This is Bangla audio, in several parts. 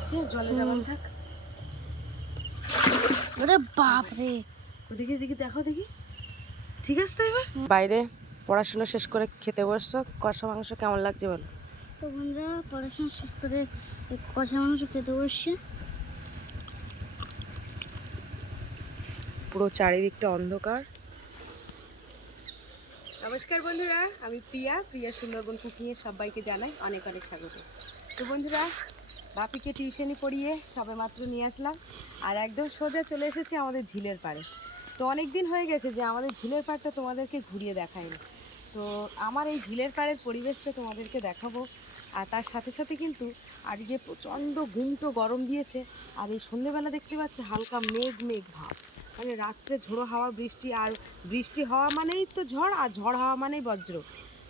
দিচ্ছে, জলে যাবার থাক। ওরে বাপ রে, ওদিকে দিকে দেখো দেখি, ঠিক আছে তো। এবার বাইরে পড়াশোনা শেষ করে খেতে বসছো, কষা মাংস কেমন লাগছে বলো? তো বন্ধুরা পড়াশোনা শেষ করে কষা মাংস খেতে বসছে। পুরো চারিদিকটা অন্ধকার। নমস্কার বন্ধুরা, আমি প্রিয়া সুন্দরবন কুকিংয়ে সবাইকে জানাই অনেক অনেক স্বাগত। তো বন্ধুরা, বাপিকে টিউশনি পড়িয়ে সবে মাত্র নিয়ে আসলাম, আর একদম সোজা চলে এসেছি আমাদের ঝিলের পাড়ে। তো অনেক দিন হয়ে গেছে যে আমাদের ঝিলের পাড়টা তোমাদেরকে ঘুরিয়ে দেখায়নি। তো আমার এই ঝিলের পাড়ের পরিবেশটা তোমাদেরকে দেখাবো। আর তার সাথে সাথে কিন্তু আজকে প্রচণ্ড গুমটো গরম দিয়েছে, আর এই সন্ধ্যেবেলা দেখতে পাচ্ছি হালকা মেঘ মেঘ ভাব, মানে রাত্রে ঝোড়ো হাওয়া বৃষ্টি, আর বৃষ্টি হওয়া মানেই তো ঝড়, আর ঝড় হাওয়া মানেই বজ্র।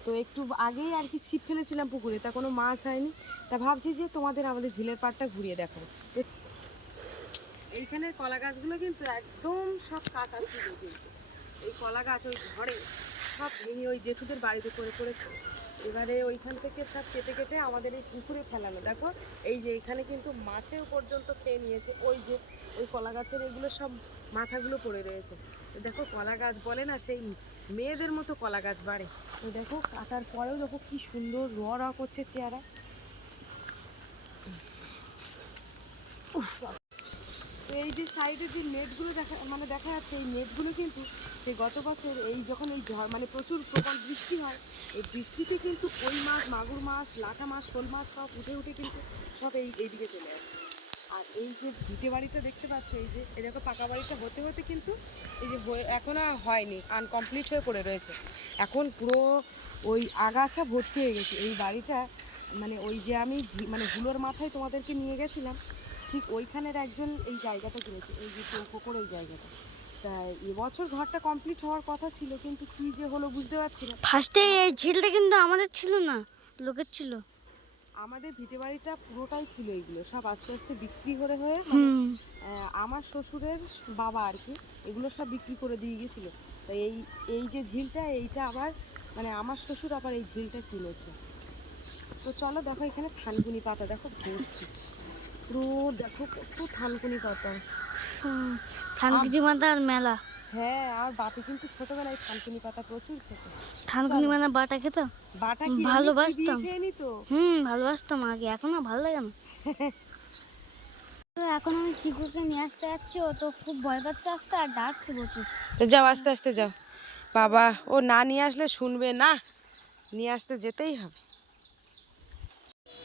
তো একটু আগেই আর কি ছিপ ফেলেছিলাম পুকুরে, তা কোনো মাছ হয়নি। তা ভাবছি যে তোমাদের আমাদের ঝিলের পাড়টা ঘুরিয়ে দেখাবো। এইখানের কলা গাছগুলো কিন্তু একদম সব কাটা ছিল, কিন্তু এই কলা গাছ ওই ঝড়ে সব ভেঙে ওই জেঠুদের বাড়িতে করে করেছে। এবারে ওইখান থেকে সব কেটে কেটে আমাদের এই পুকুরে ফেলানো। দেখো এই যে এখানে কিন্তু মাছেও পর্যন্ত খেয়ে নিয়েছে, ওই যে ওই কলা গাছের এগুলো সব মাথাগুলো পড়ে রয়েছে। তো দেখো কলা গাছ বলে না সেই মেয়েদের মতো কলা গাছ বাড়ে। তো দেখো কাটার পরেও দেখো কি সুন্দর র করছে চেহারা। তো এই যে সাইডে যে নেটগুলো দেখা যাচ্ছে, এই নেটগুলো কিন্তু সেই গত বছর এই যখন এই ঝড় মানে প্রচুর প্রবল বৃষ্টি হয়, এই বৃষ্টিতে কিন্তু ওই মাছ, মাগুর মাছ, লাটা মাছ, শোল মাছ সব উঠে কিন্তু সব এইদিকে চলে আসে। আর এই যে ভিটে বাড়িটা দেখতে পাচ্ছ, এই যে এই দেখো পাকা বাড়িটা হতে হতে কিন্তু এই যে এখন আর হয়নি, আনকমপ্লিট হয়ে পড়ে রয়েছে। এখন পুরো ওই আগাছা ভর্তি হয়ে গেছে এই বাড়িটা। মানে ওই যে আমি মানে হুলোর মাথায় তোমাদেরকে নিয়ে গেছিলাম, ঠিক ওইখানের একজন এই জায়গাটা কিনেছে, এই যে চৌকো করে এই জায়গাটা। তা এবছর ঘরটা কমপ্লিট হওয়ার কথা ছিল, কিন্তু কি যে হলো বুঝতে পারছি না। ফার্স্টে এই ঝিলটা কিন্তু আমাদের ছিল না, লোকের ছিল। আমাদের ভিটে বাড়িটা পুরোটাই ছিল, এইগুলো সব আস্তে আস্তে বিক্রি হয়ে আমার শ্বশুরের বাবা আর কি এগুলো সব বিক্রি করে দিয়ে গেছিল। তাই এই এই যে ঝিলটা, এইটা আবার মানে আমার শ্বশুর আবার এই ঝিলটা কিনেছে। তো চলো দেখো এখানে থানকুনি পাতা দেখো ভর্তি, পুরো দেখো কত থানকুনি পাতা। থানকুনি পাতার মেলা। হ্যাঁ, আর বাপি কিন্তু ছোটবেলায় থানকুনি পাতা প্রচুর খেত। থানকুনি মানে বাটা খেত, বাটা কি ভালোবাসতাম। খেয়ে নিত। ভালোবাসতাম আগে, এখন আর ভালো লাগে না। তো এখন আমি চিকুকে নিয়ে আসতে যাচ্ছি, ও তো খুব ভয় পাচ্ছে আসতে আর ডাকছে প্রচুর। যাও আস্তে আস্তে যাও বাবা, ও না নিয়ে আসলে শুনবে না, নিয়ে আসতে যেতেই হবে।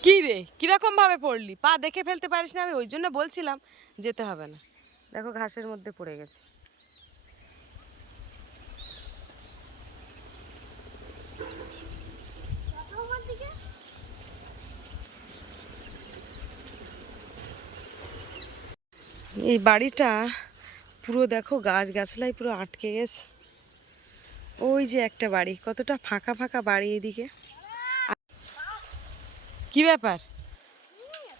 কি রে কিরকম ভাবে পড়লি? পা দেখে ফেলতে পারিস না? আমি ওই জন্য বলছিলাম যেতে হবে না। দেখো ঘাসের মধ্যে পড়ে গেছে। এই বাড়িটা পুরো দেখো গাছ গাছলাই পুরো আটকে গেছে। ওই যে একটা বাড়ি, কতটা ফাঁকা ফাঁকা বাড়ি এদিকে। কি ব্যাপার?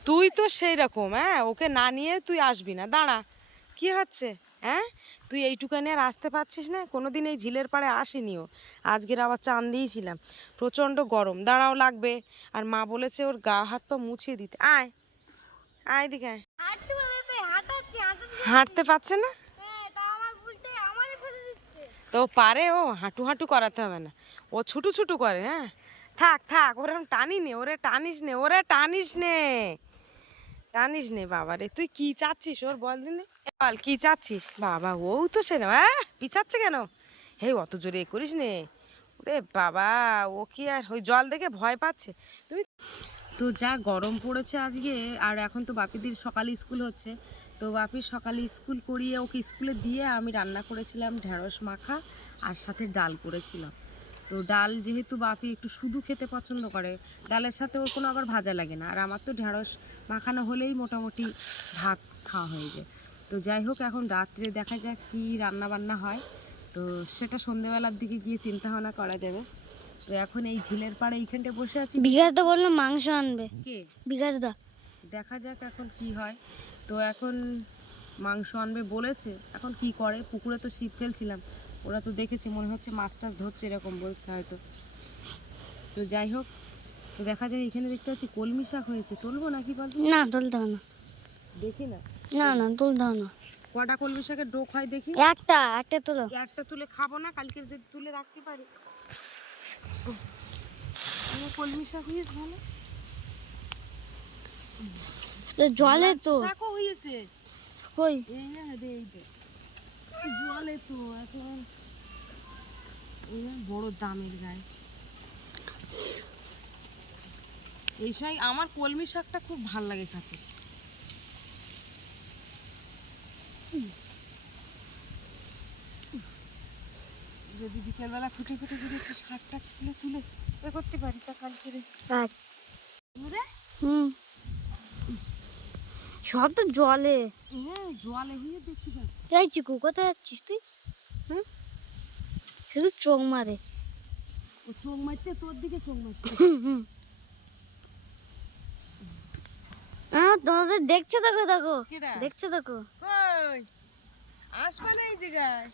তুই তো সেই রকম, হ্যাঁ ওকে না নিয়ে তুই আসবি না, দাঁড়া। কি হচ্ছে? হ্যাঁ তুই এইটুকানি আর আসতে পারছিস না? কোনোদিন এই ঝিলের পাড়ে আসেনিও, আজকের আবার চান দিয়েছিলাম, প্রচণ্ড গরম, দাঁড়াও লাগবে। আর মা বলেছে ওর গা হাত পা মুছিয়ে দিতে। আয় আয় দিকে আয়। হাঁটতে পারছে না তো পারে, ও হাঁটু হাঁটু করাতে হবে না, ও ছুটু ছুটু করে। হ্যাঁ থাক থাক, ওরে টানি নে, ওরে টানিস নে, ওরে টানিস নে, টানিস নে। বাবা রে তুই কি চাচ্ছিস ওর বল দিনে, বল কি চাচ্ছিস? বাবা ও তো সেরকম, হ্যাঁ পিছাচ্ছে কেন? হে অত জোরে করিস নে। ওরে বাবা, ও কি আর ওই জল দেখে ভয় পাচ্ছে? তুমি তো যা গরম পড়েছে আজকে, আর এখন তো বাপিদির সকালে স্কুল হচ্ছে। তো বাপির সকালে স্কুল করিয়ে ওকে স্কুলে দিয়ে আমি রান্না করেছিলাম ঢেঁড়স মাখা, আর সাথে ডাল করেছিলাম। তো ডাল যেহেতু বাপি একটু শুধু খেতে পছন্দ করে, ডালের সাথে ওর কোনো আবার ভাজা লাগে না, আর আমার তো ঢেঁড়স মাখানো হলেই মোটামুটি ভাত খাওয়া হয়ে যায়। তো যাই হোক, এখন রাত্রে দেখা যাক কী রান্না বান্না হয়, তো সেটা সন্ধ্যেবেলার দিকে গিয়ে চিন্তা ভাবনা করা যাবে। তো এখন এই ঝিলের পাড়ে এইখানটা বসে আছি। বিকাশদা বললো মাংস আনবে। কে? বিকাশদা। দেখা যাক এখন কি হয়। তো এখন মাংস আনবে বলেছে, এখন কি করে। পুকুরে তো ছিপ ফেলছিলাম, ওরা তো দেখেছে, মনে হচ্ছে মাছ টাছ ধরছে এরকম বলছে হয়তো। তো যাই হোক, তো দেখা যায় এখানে দেখতে পাচ্ছি কলমি শাক হয়েছে, তুলবো নাকি বল? না তুলতে হবে না। দেখি না। না না তুল দাও না। কটা কলমি শাকের ডোক হয় দেখি। একটা তোলো। একটা তুলে খাবো না, কালকে যদি তুলে রাখতে পারি। কলমি শাক হয়েছে ভালো। জলে তো শাকও হয়েছে। কই এই যে জলে তো এখন বড় দামের গায়ে। এই শাক, আমার কলমি শাকটা খুব ভাল লাগে খেতে। যদি বিকেলবেলা খুঁটে খুঁটে যদি একটু শাকটা তুলে তুলে করতে পারি তা কালকে। সব তো জলে। হ্যাঁ জলে হয়ে দেখতে পাচ্ছি। এই চিকু কোথায় যাচ্ছিস তুই? শুধু চোখ মারে। ও চোখ মারতে তোর দিকে চোখ মারছে। তোমাদের দেখছে, দেখো দেখো কেডা? দেখছে দেখো। কই আসবা না এই জায়গায়?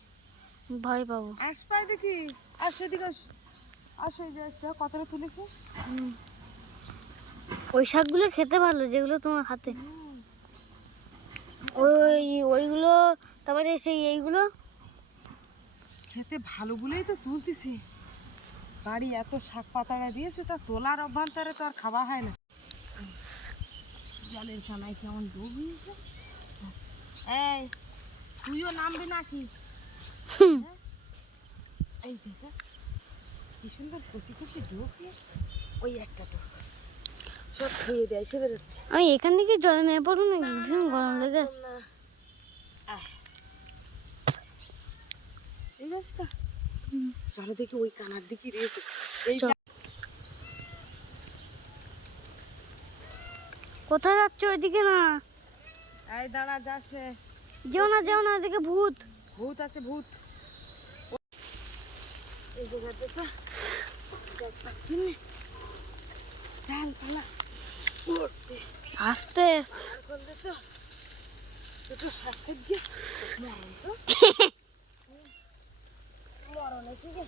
ভয় পাবো। আসবা দেখি। আসো এদিকে আসো। আসো এই যে আসো, কতটা তুলেছে। ওই শাকগুলো খেতে ভালো যেগুলো তোমার হাতে। ওইগুলো তারপরে সেই এইগুলো খেতে ভালো বলেই তো তুলতেছি। বাড়ি এত শাক পাতাটা দিয়েছে, তা তোলার অভ্যন্তরে তো আর খাওয়া হয় না। জলের কানায় কেমন ডুব হয়েছে। এই তুইও নামবি নাকি? এই দেখা কি সুন্দর কচি কচি ডুব। ওই একটা ডুব সব খেয়ে দেয়, এসে বেরোচ্ছে। আমি এখান থেকে জলে নেমে পড়বো নাকি? ভীষণ গরম লেগে। ঠিক আছে তো, চলো দেখি ওই কানার দিকে রয়েছে। এই কোথায় যাচ্ছ? ওইদিকে না। এই দাঁড়া, যাস রে। যেও না এদিকে ভূত। ভূত আছে, ভূত। এই জায়গাতে তো ডাল পালা আস্তে করলে তো দুটো শাকের দিয়ে মরণ তো মরণ এসে গে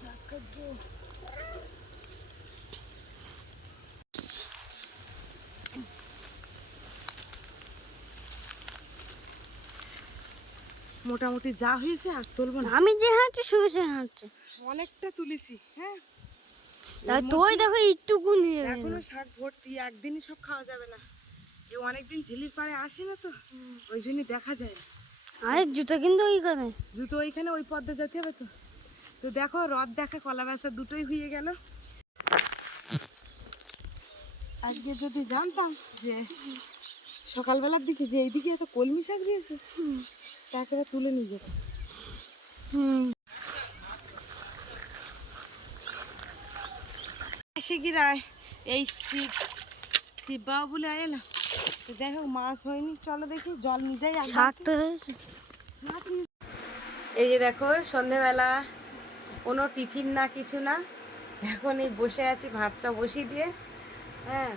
শাকের দিয়ে। মোটামুটি যা হয়েছে আর তুলবো না। আমি যে হাঁটছি শুধু সে হাঁটছে। অনেকটা তুলেছি। হ্যাঁ তুই দেখো একটুকুনি এখনো শাক ভর্তি, একদিনই সব খাওয়া যাবে না। কেউ অনেকদিন ঝিলির পাড়ে আসে না তো, ওই জন্যই দেখা যায় না। আরে জুতো কিন্তু ওইখানে। জুতো ওইখানে, ওই পথে যেতে হবে তো। তো দেখো রদ দেখা কলা বেচা দুটোই হয়ে গেল। আজকে যদি জানতাম যে সকালবেলার দিকে যে এইদিকে এত কলমি শাক দিয়েছে, তাকে তুলে নিয়ে যেত। শিগিরায় এই শিববাবু বলে এলাম। তো যাই হোক মাছ হয়নি, চলো দেখি জল নিয়ে যাই। শাক তো হয়েছে। এই যে দেখো সন্ধেবেলা কোনো টিফিন না কিছু না, এখন এই বসে আছি ভাতটা বসিয়ে দিয়ে। হ্যাঁ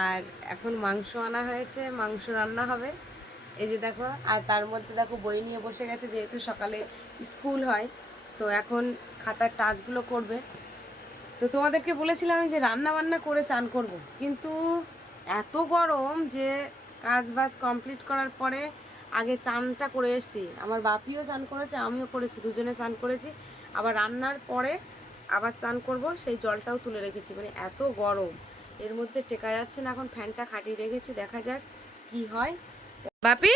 আর এখন মাংস আনা হয়েছে, মাংস রান্না হবে। এই যে দেখো, আর তার মধ্যে দেখো বই নিয়ে বসে গেছে, যেহেতু সকালে স্কুল হয় তো এখন খাতার টাস্কগুলো করবে। তো তোমাদেরকে বলেছিলাম যে রান্না বান্না করে চান করব, কিন্তু এত গরম যে কাজ বাজ কমপ্লিট করার পরে আগে চানটা করে এসেছি। আমার বাপিও চান করেছে, আমিও করেছি, দুজনে চান করেছি। আবার রান্নার পরে আবার চান করব, সেই জলটাও তুলে রেখেছি। মানে এত গরম, এর মধ্যে টেকা যাচ্ছে না। এখন ফ্যানটা খাটিয়ে রেখেছি, দেখা যাক কি হয়। বাপি,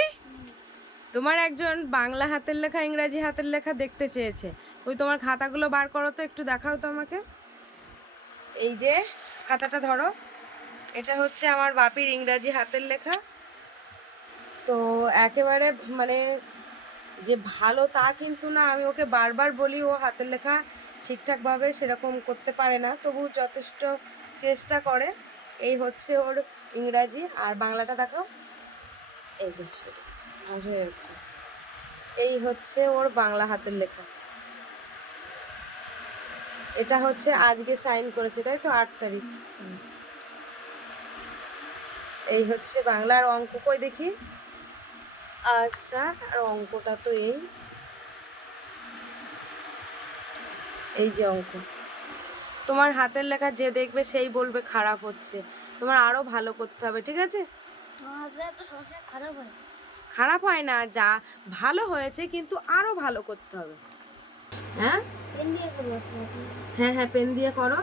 তোমার একজন বাংলা হাতের লেখা ইংরাজি হাতের লেখা দেখতে চেয়েছে। ওই তোমার খাতাগুলো বার করো তো, একটু দেখাও তো আমাকে। এই যে খাতাটা ধরো, এটা হচ্ছে আমার বাপির ইংরাজি হাতের লেখা। তো একেবারে মানে যে ভালো তা কিন্তু না, আমি ওকে বারবার বলি, ও হাতের লেখা ঠিকঠাকভাবে সেরকম করতে পারে না, তবু যথেষ্ট চেষ্টা করে। এই হচ্ছে ওর ইংরাজি। আর বাংলাটা দেখাও। এই যে ভাঁজ হয়ে যাচ্ছে। এই হচ্ছে ওর বাংলা হাতের লেখা। এটা হচ্ছে আজকে সাইন করেছে, তাই তো 8 তারিখ। এই হচ্ছে বাংলার অঙ্ক, কই দেখি। আচ্ছা, আর অঙ্কটা তো এই যে অঙ্ক। তোমার হাতের লেখা যে দেখবে সেই বলবে খারাপ হচ্ছে, তোমার আরো ভালো করতে হবে, ঠিক আছে? আমাদের তো সবসময় খারাপ হয়। খারাপ হয় না, যা ভালো হয়েছে কিন্তু আরো ভালো করতে হবে। হ্যাঁ পেন দিয়ে করবো আসলে। হ্যাঁ হ্যাঁ, পেন দিয়ে করো।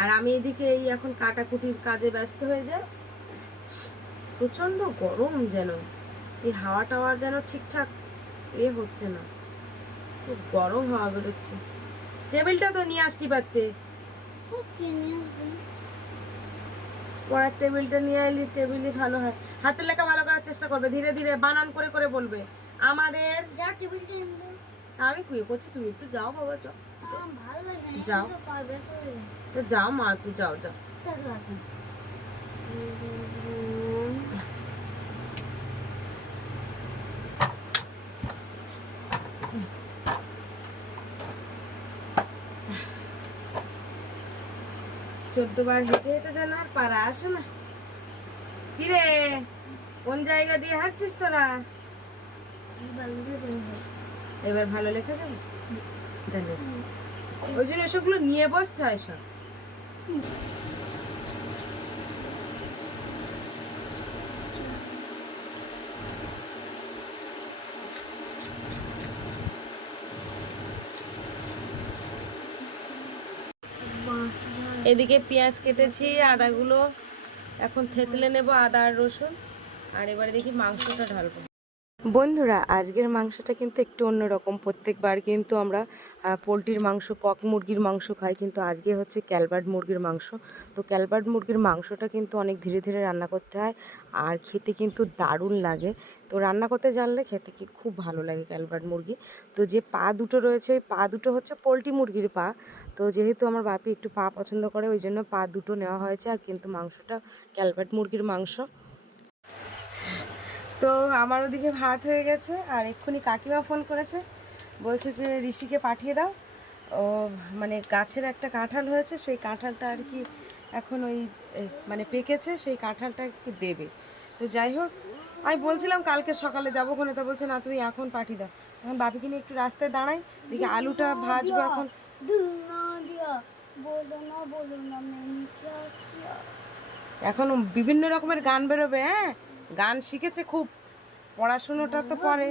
আর আমি এদিকে এই এখন কাটাকুটির কাজে ব্যস্ত হয়ে যাই। প্রচন্ড গরম যেন, এই হাওয়া টাওয়া যেন ঠিকঠাক হচ্ছে না, খুব গরম হাওয়া বেরোচ্ছে। টেবিলটা তো নিয়ে আসতে পারতে, ওকে নিয়ে আসবেন। পড়ার টেবিলটা নিয়ে এলি, টেবিলই ভালো হয়। হাতের লেখা ভালো করার চেষ্টা করবে, ধীরে ধীরে বানান করে করে বলবে। আমাদের যা টেবিলটা এনে আমি কি করছি, তুমি একটু যাও বাবা, যাও ভালো লাগে না, যাও। তো পারবে তো তো যাও মা, একটু যাও যাও। রাখেন। 14 বার হেঁটে হেঁটে যেন আর পারা আসে না। কিরে, কোন জায়গা দিয়ে হাঁটছিস তোরা? এবার ভালো লেখা যাবে, ওই জন্য এসবগুলো নিয়ে বসতে হয় সব। এদিকে পেঁয়াজ কেটেছি, আদাগুলো এখন থেতলে নেব, আদা আর রসুন। আর এবারে দেখি মাংসটা ঢালবো। বন্ধুরা, আজকের মাংসটা কিন্তু একটু অন্যরকম। প্রত্যেকবার কিন্তু আমরা পোলট্রির মাংস, কক মুরগির মাংস খাই, কিন্তু আজকে হচ্ছে ক্যালবার্ড মুরগির মাংস। তো ক্যালবার্ড মুরগির মাংসটা কিন্তু অনেক ধীরে ধীরে রান্না করতে হয়, আর খেতে কিন্তু দারুণ লাগে। তো রান্না করতে জানলে খেতে কি খুব ভালো লাগে ক্যালবার্ড মুরগি। তো যে পা দুটো রয়েছে, ওই পা দুটো হচ্ছে পোলট্রি মুরগির পা। তো যেহেতু আমার বাপি একটু পা পছন্দ করে, ওই জন্য পা দুটো নেওয়া হয়েছে। আর কিন্তু মাংসটা ক্যালবার্ড মুরগির মাংস। তো আমার ওদিকে ভাত হয়ে গেছে, আর এক্ষুনি কাকিমা ফোন করেছে, বলছে যে ঋষিকে পাঠিয়ে দাও। ও মানে গাছের একটা কাঁঠাল হয়েছে, সেই কাঁঠালটা আর কি এখন ওই মানে পেকেছে, সেই কাঁঠালটা কি দেবে। তো যাই হোক, আমি বলছিলাম কালকে সকালে যাবো ওখানে, তো বলছে না তুমি এখন পাঠিয়ে দাও। এখন বাপিকে নিয়ে একটু রাস্তায় দাঁড়াই, দেখি আলুটা ভাজবো এখন। এখন বিভিন্ন রকমের গান বেরোবে, হ্যাঁ গান শিখেছে খুব, পড়াশুনোটা তো পরে।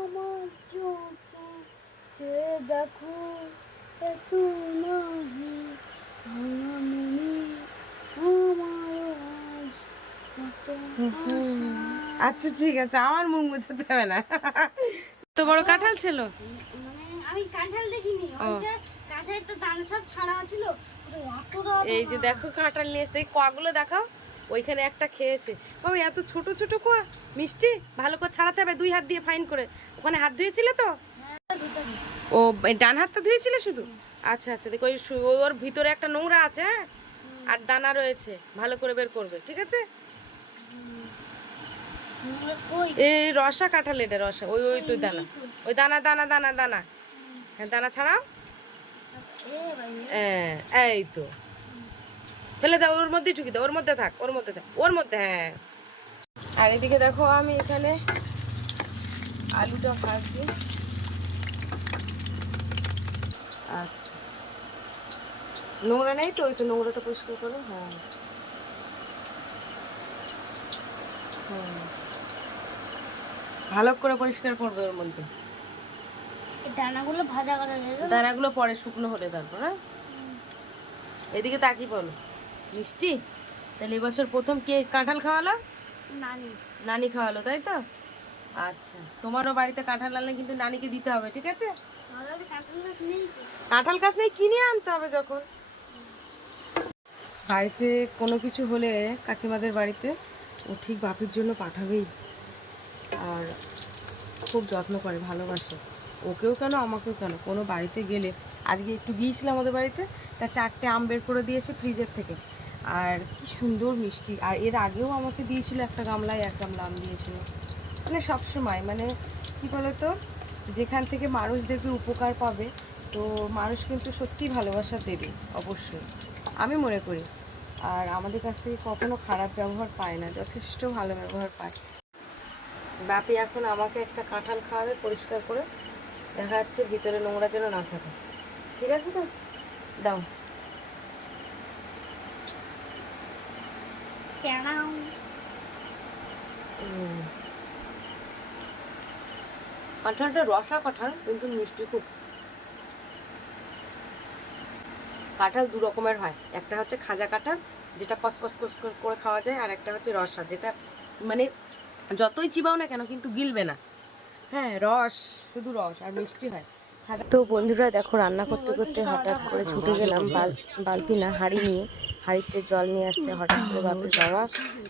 আমার চোখে চেয়ে দেখো, এত নাহি ভাঙামনি আমার আজ কত আশা। আচ্ছা ঠিক আছে, আমার মুখ মুছতে হবে না। তো বড় কাঁঠাল ছিল, মানে আমি কাঁঠাল দেখিনি, কাঁঠাল তো দানা সব ছাড়া ছিল। এই যে দেখো কাঁঠাল নিয়ে এসে, কোয়াগুলো দেখাও। ওইখানে একটা খেয়েছে বাবা, এত ছোট ছোট কোয়া, মিষ্টি, ভালো করে ছাড়াতে হবে 2 হাত দিয়ে ফাইন করে। ওখানে হাত ধুয়েছিলে তো? ও ডান হাতটা ধুয়েছিলে শুধু? আচ্ছা আচ্ছা, দেখো ওই ওর ভিতরে একটা নোংরা আছে, হ্যাঁ, আর দানা রয়েছে, ভালো করে বের করবে, ঠিক আছে? এই রসা কাঁঠাল, এটা রসা, ওই ওই তো দানা, ওই দানা দানা দানা দানা, হ্যাঁ দানা ছাড়াও। হ্যাঁ এই তো, ফেলে দাও, ওর মধ্যেই ঢুকি দাও, ওর মধ্যে থাক, ওর মধ্যে থাক, ওর মধ্যে, হ্যাঁ। আর এদিকে দেখো আমি এখানে আলুটা ভাজছি। আচ্ছা, নোংরা নেই তো? ওই তো নোংরাটা পরিষ্কার করো, হ্যাঁ ভালো করে পরিষ্কার করবে ওর মধ্যে। দানাগুলো ভাজা করা যায়, দানাগুলো পরে শুকনো হলে তারপর, হ্যাঁ। এদিকে তাকিয়ে বলো, মিষ্টি, তাহলে এবছর প্রথম কে কাঁঠাল খাওয়ালো? নানি। নানি খাওয়ালো, তাই তো? আচ্ছা, তোমারও বাড়িতে কাঁঠাল আনলে কিন্তু নানিকে দিতে হবে, ঠিক আছে? কাঁঠাল গাছ নেই, কিনে আনতে হবে যখন। বাড়িতে কোনো কিছু হলে কাকিমাদের বাড়িতে ও ঠিক বাপির জন্য পাঠাবেই, আর খুব যত্ন করে, ভালোবাসে। ওকেও কেন আমাকেও কেন, কোনো বাড়িতে গেলে, আজকে একটু গিয়েছিলাম ওদের বাড়িতে, তা 4টে আম বের করে দিয়েছে ফ্রিজের থেকে, আর কি সুন্দর মিষ্টি। আর এর আগেও আমাকে দিয়েছিল একটা গামলায়, 1 গামলা আম দিয়েছিল। মানে সবসময়, মানে কী বলতো, যেখান থেকে মানুষ দেখবে উপকার পাবে, তো মানুষ কিন্তু সত্যিই ভালোবাসা দেবে অবশ্যই, আমি মনে করি। আর আমাদের কাছ থেকে কখনো খারাপ ব্যবহার পায় না, যথেষ্ট ভালো ব্যবহার পায়। বাপি এখন আমাকে একটা কাঁঠাল খাওয়াবে পরিষ্কার করে, দেখা যাচ্ছে ভিতরে নোংরা যেন না থাকে, ঠিক আছে তো? দাও। কাঁঠালটা রসা কাঁঠাল কিন্তু মিষ্টি খুব। কাঁঠাল দু রকমের হয়, একটা হচ্ছে খাজা কাঁঠাল যেটা কসকস কসকস করে খাওয়া যায়, আর একটা হচ্ছে রসা যেটা মানে যতই চিবাও না কেন কিন্তু গিলবে না। হ্যাঁ, রস, শুধু রস আর মিষ্টি হয়। তো বন্ধুরা দেখো, রান্না করতে করতে হঠাৎ করে ছুটে গেলাম বালতি না হাঁড়ি নিয়ে, হাঁড়িতে জল নিয়ে আসতে। হঠাৎ করে বাপের বাবা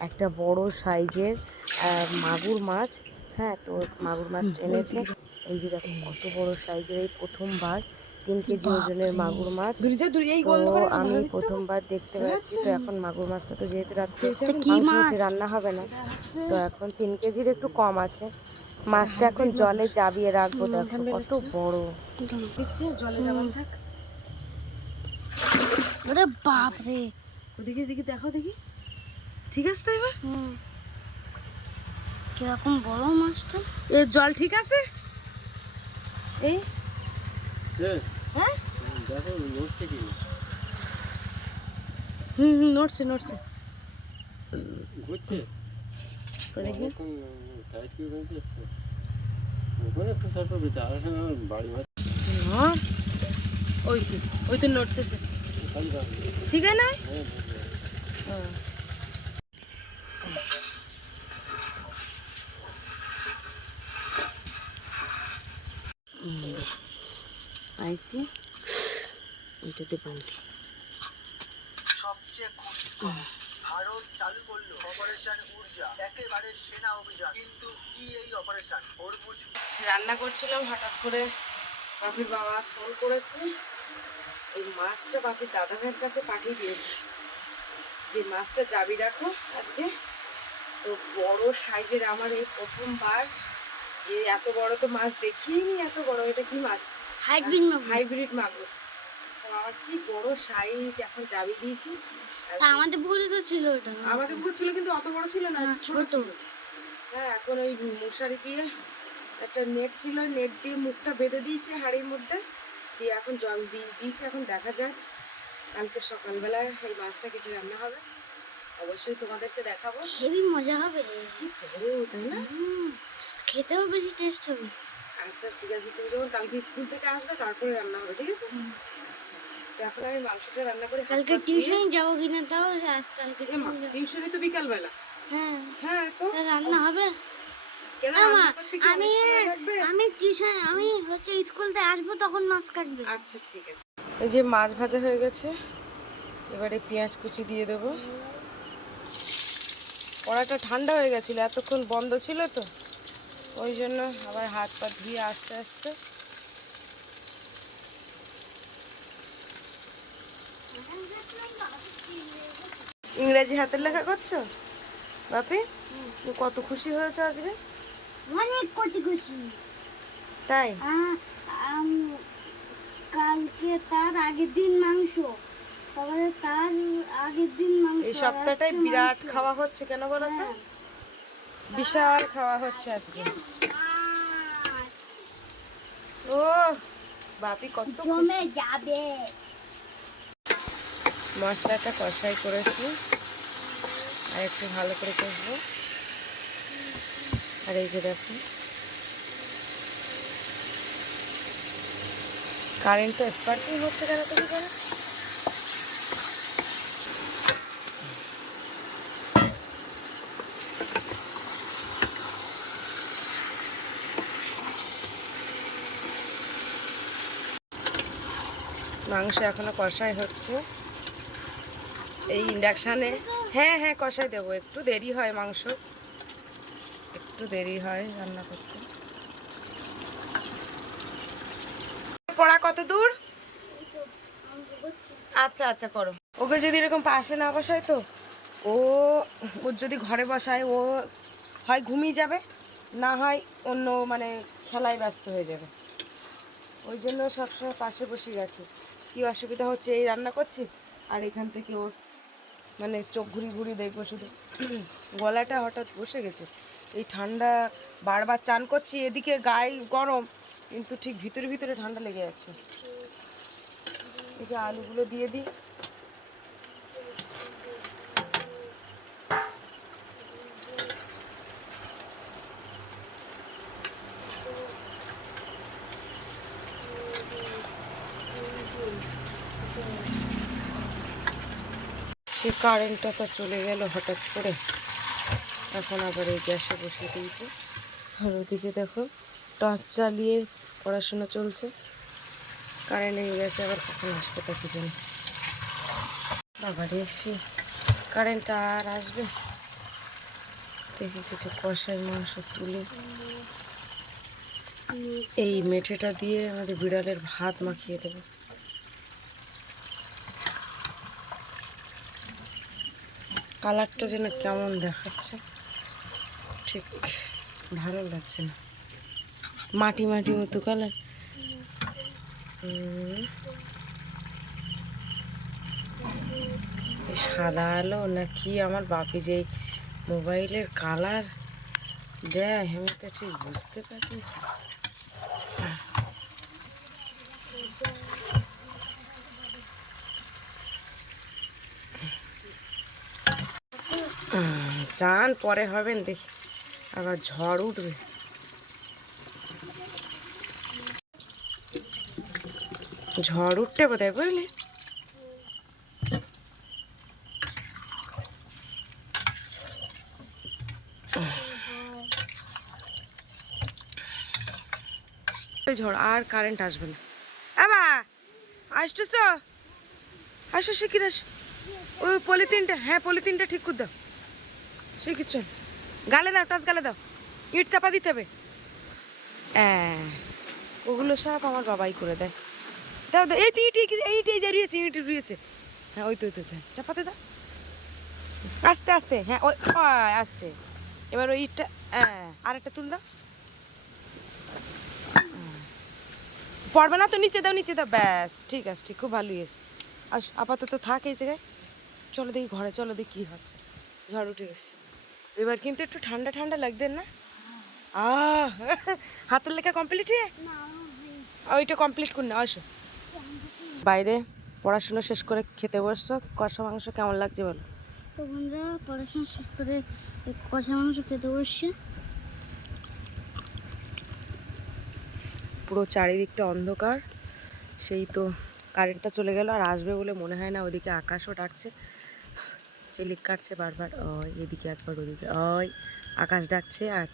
একটা বড় সাইজের মাগুর মাছ, হ্যাঁ তো মাগুর মাছটা এনেছে। এই যে দেখো কত বড় সাইজের, এই প্রথমবার 3 কেজি ওজনের মাগুর মাছ। তো আমি প্রথমবার দেখতে পাচ্ছি। তো এখন মাগুর মাছটা তো যেহেতু রাত্রে মাংস হচ্ছে, রান্না হবে না, তো এখন 3 কেজির একটু কম আছে। মাছটা এখন জলে জাবিয়ে রাখবো। দেখো কত বড়, জলে যাবান থাক। ওরে বাপ রে, ওদিকে দিকে দেখো দেখি, ঠিক আছে তো এবার? কিরকম বড় মাছটা। এর জল ঠিক আছে? এই হ্যাঁ দেখো নড়ছে কি নড়ছে নড়ছে ঘুরছে দেখি। টাইট করে বেঁধে আছে ওখানে প্রসার করবে তার সঙ্গে আমার বাড়ি মাছ ওই তো নড়তেছে, ঠিক আছে না? আইসি এটাতে বালতি। সবচেয়ে খুশি ভারত চালু করলো অপারেশন উর্জা, একেবারে সেনা অভিযান। কিন্তু কি এই অপারেশন? হরমুজ রান্না করছিলাম, হঠাৎ করে বাপির বাবা ফোন করেছে। এই মাছটা বাপির দাদা ভাইয়ের কাছে পাঠিয়ে দিয়েছে যে মাছটা যাবি রাখো আজকে। তো বড় সাইজের, আমার এই প্রথমবার এত বড় তো মাছ দেখিনি, এত বড়। এটা কি মাছ? হাইব্রিড মাছ। হাইব্রিড মাগুর। তো আমার কি বড় সাইজ, এখন যাবি দিয়েছি। তা আমাদের পুকুরে তো ছিল ওটা। আমাদের পুকুর ছিল কিন্তু অত বড় ছিল না, ছোট ছিল। হ্যাঁ, এখন ওই মশারি দিয়ে একটা নেট ছিল, নেট দিয়ে মুখটা বেঁধে দিয়েছে হাঁড়ির মধ্যে দিয়ে, এখন জল দিয়ে দিয়েছে। এখন দেখা যায় কালকে সকালবেলায় এই মাছটা কেটে রান্না হবে, অবশ্যই তোমাদেরকে দেখাবো। হেভি মজা হবে, কি বড়, তাই না? খেতেও বেশি টেস্ট হবে। আচ্ছা ঠিক আছে, তুমি যখন কালকে স্কুল থেকে আসবে তারপরে রান্না হবে, ঠিক আছে? আচ্ছা, তো এখন আমি মাংসটা রান্না করে কালকে টিউশনে যাবো কিনা তাও, আজ কালকে টিউশনে তো বিকালবেলা। হ্যাঁ হ্যাঁ, তো তা রান্না হবে। কেন আমা, রান্না করতে কি আমি অনেক সময় লাগবে? আমি টিউশন, আমি হচ্ছে স্কুলতে আসবো তখন মাছ কাটবে। আচ্ছা ঠিক আছে। এই যে মাছ ভাজা হয়ে গেছে, এবারে পেঁয়াজ কুচি দিয়ে দেবো। কড়াইটা ঠান্ডা হয়ে গেছিলো, এতক্ষণ বন্ধ ছিল তো ওই জন্য আবার হাত পা ধুয়ে আস্তে আস্তে। ইংরেজি হাতের লেখা করছো বাপি? তুমি কত খুশি হয়েছো আজকে? অনেক কোটি খুশি। তাই? কালকে তার আগের দিন মাংস, তারপরে তার আগের দিন মাংস। এই সপ্তাহটাই বিরাট খাওয়া হচ্ছে, কেন বলো তো? বিশাল খাওয়া হচ্ছে আজকে। ও বাপি কত জমে যাবে। মশলাটা কষাই করেছি, আর একটু ভালো করে কষবো। আর এই যে দেখো কারেন্টটা স্পার্কিং হচ্ছে কেন তুমি জানো? মাংস এখনো কষাই হচ্ছে এই ইন্ডাকশানে। হ্যাঁ হ্যাঁ কষাই দেবো, একটু দেরি হয়, মাংস একটু দেরি হয় রান্না করতে। পড়া কত দূর? আচ্ছা আচ্ছা করো। ওকে যদি এরকম পাশে না বসায় তো ওর যদি ঘরে বসায় ও হয় ঘুমিয়ে যাবে, না হয় অন্য মানে খেলায় ব্যস্ত হয়ে যাবে। ওই জন্য সবসময় পাশে বসিয়ে রাখি। কি অসুবিধা হচ্ছে, এই রান্না করছি আর এখান থেকে ওর মানে চোখ ঘুরি ঘুরি দেখবো শুধু। গলাটা হঠাৎ বসে গেছে, এই ঠান্ডা, বারবার চান করছি, এদিকে গায়ে গরম কিন্তু ঠিক ভিতরে ভিতরে ঠান্ডা লেগে যাচ্ছে। এদিকে আলুগুলো দিয়ে দিই। সে কারেন্টটা তো চলে গেল হঠাৎ করে, এখন আবার এই গ্যাসে বসিয়ে দিয়েছি। আর ওদিকে দেখো টর্চ চালিয়ে পড়াশোনা চলছে, কারেন্ট হয়ে গেছে, আবার কখন আসবে তা কি জানি। আবার এসে কারেন্টটা আর আসবে, দেখি কিছু কষাই মাংস তুলে এই মেঠেটা দিয়ে আমাদের বিড়ালের ভাত মাখিয়ে দেবো। কালারটা যেন কেমন দেখাচ্ছে, ঠিক ভালো লাগছে না, মাটি মাটি মতো কালার। সাদা আলো নাকি আমার বাপি যে মোবাইলের কালার দেয় আমি তো ঠিক বুঝতে পারি। চান পরে হবেন দেখি, আবার ঝড় উঠবে। ঝড় উঠতে বোধ হয়, বুঝলি? ঝড় আর কারেন্ট আসবে না। আমা আসতেছ, আসো শিখির আস। ওই পলিথিনটা, হ্যাঁ পলিথিনটা ঠিক করে দাও, শিখির চল। গালে দাও, টাচ গালে দাও, ইট চাপা দিতে হবে। হ্যাঁ ওগুলো সব আমার বাবাই করে দেয়। দাও দাও, এই তো ইট, ইট এই যে রুয়েছে, ইট রুয়েছে। হ্যাঁ ওই তো চাপাতে দাও আস্তে আস্তে। হ্যাঁ ওই আস্তে। এবার ওই ইটটা, হ্যাঁ আরেকটা তুল দাও। পড়বে না তো, নিচে দাও নিচে দাও, ব্যাস ঠিক আছে, ঠিক, খুব ভালোই এসে। আস আপাতত থাক এই জায়গায়, চলো দেখি ঘরে, চলো দেখি কী হচ্ছে। ঝড় উঠে গেছে এবার, কিন্তু একটু ঠান্ডা ঠান্ডা লাগবে না? হাতের লেখা কমপ্লিট হয়ে ওইটা কমপ্লিট করে না, আসো। বাইরে পড়াশোনা শেষ করে খেতে বসছো, কষা মাংস কেমন লাগছে বলো? তো বন্ধুরা পড়াশোনা শেষ করে কষা মাংস খেতে বসছে। পুরো চারিদিকটা অন্ধকার, সেই তো কারেন্টটা চলে গেল, আর আসবে বলে মনে হয় না। ওদিকে আকাশও ডাকছে, চিলিক কাটছে বারবার, ওই এদিকে একবার ওদিকে, ওই আকাশ ডাকছে। আর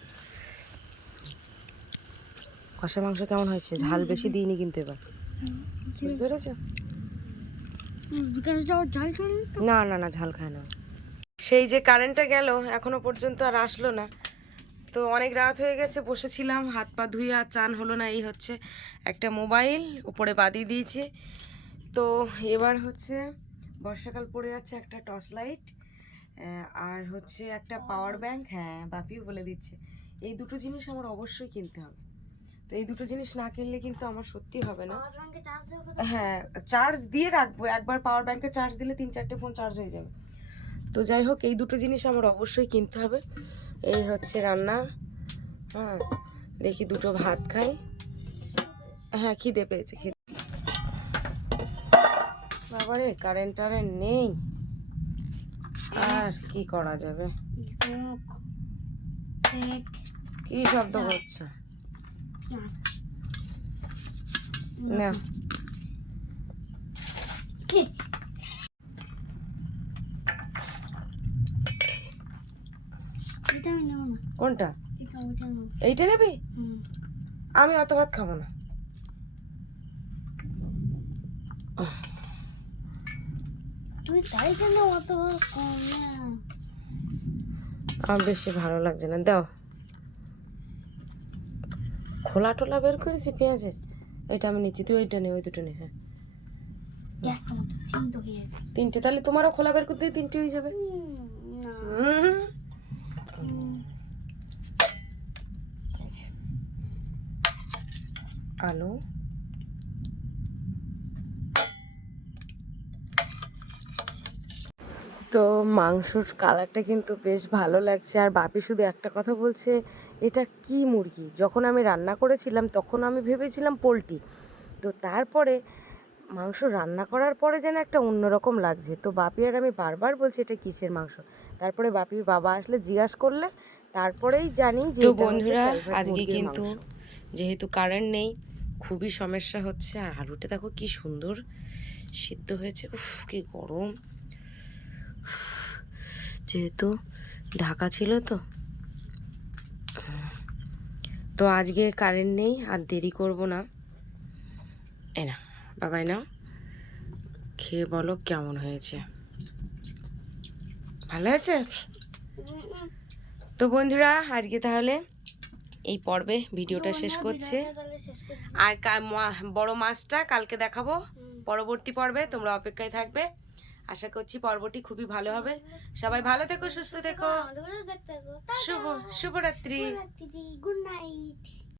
কষা মাংস কেমন হয়েছে? ঝাল বেশি দিইনি কিন্তু এবার, বুঝতে পেরেছো? না না না, ঝাল খায় না। সেই যে কারেন্টটা গেল এখনো পর্যন্ত আর আসলো না, তো অনেক রাত হয়ে গেছে, বসেছিলাম, হাত পা ধুয়ে আর চান হলো না। এই হচ্ছে একটা মোবাইল উপরে বাদিয়ে দিয়েছি। তো এবার হচ্ছে বর্ষাকাল পড়ে যাচ্ছে, একটা টর্চ লাইট আর হচ্ছে একটা পাওয়ার ব্যাংক। হ্যাঁ বাপিও বলে দিচ্ছে, এই দুটো জিনিস আমার অবশ্যই কিনতে হবে। তো এই দুটো জিনিস না কিনলে কিন্তু আমার সত্যি হবে না। হ্যাঁ চার্জ দিয়ে রাখবো, একবার পাওয়ার ব্যাংকে চার্জ দিলে 3-4টে ফোন চার্জ হয়ে যাবে। তো যাই হোক, এই দুটো জিনিস আমার অবশ্যই কিনতে হবে। এই হচ্ছে রান্না, হ্যাঁ দেখি দুটো ভাত খাই। হ্যাঁ খিদে পেয়েছে, খিদে। বাবারে কারেন্ট টারেন্ট নেই, আর কি করা যাবে? কি শব্দ হচ্ছে না? কোনটা? এইটা নেবি? আমি অত ভাত খাবো না। আমার বেশি ভালো লাগছে না, দাও। খোলা টোলা বের করেছি পেঁয়াজের, এটা আমি নিচ্ছি, তুই ওইটা নে, ওই দুটো নে। হ্যাঁ 3টে, তাহলে তোমারও খোলা বের করতে 3টে হয়ে যাবে। আলু, তো মাংসর কালারটা কিন্তু বেশ ভালো লাগছে। আর বাপি শুধু একটা কথা বলছে, এটা কি মুরগি? যখন আমি রান্না করেছিলাম তখন আমি ভেবেছিলাম পোলট্রি, তো তারপরে মাংস রান্না করার পরে যেন একটা অন্যরকম লাগছে। তো বাপি আর আমি বারবার বলছি এটা কিসের মাংস, তারপরে বাপির বাবা আসলে জিজ্ঞাসা করলে তারপরেই জানি যে। তো বন্ধুরা আজকে কিন্তু যেহেতু কারেন্ট নেই, খুবই সমস্যা হচ্ছে। আর আলুটা দেখো কি সুন্দর সিদ্ধ হয়েছে, উফ কি গরম। যেহেতু ঢাকা ছিল তো। তো আজকে কারেন্ট নেই, আর দেরি করব না। এ না বাবাই নাও, খেয়ে বলো কেমন হয়েছে। ভালো হয়েছে? তো বন্ধুরা আজকে তাহলে এই পর্বে ভিডিওটা শেষ করছি। আর বড় মাছটা কালকে দেখাবো পরবর্তী পর্বে, তোমরা অপেক্ষায় থাকবে। আশা করছি পর্বটি খুবই ভালো হবে। সবাই ভালো থেকো, সুস্থ থেকো, শুভরাত্রি। Good night.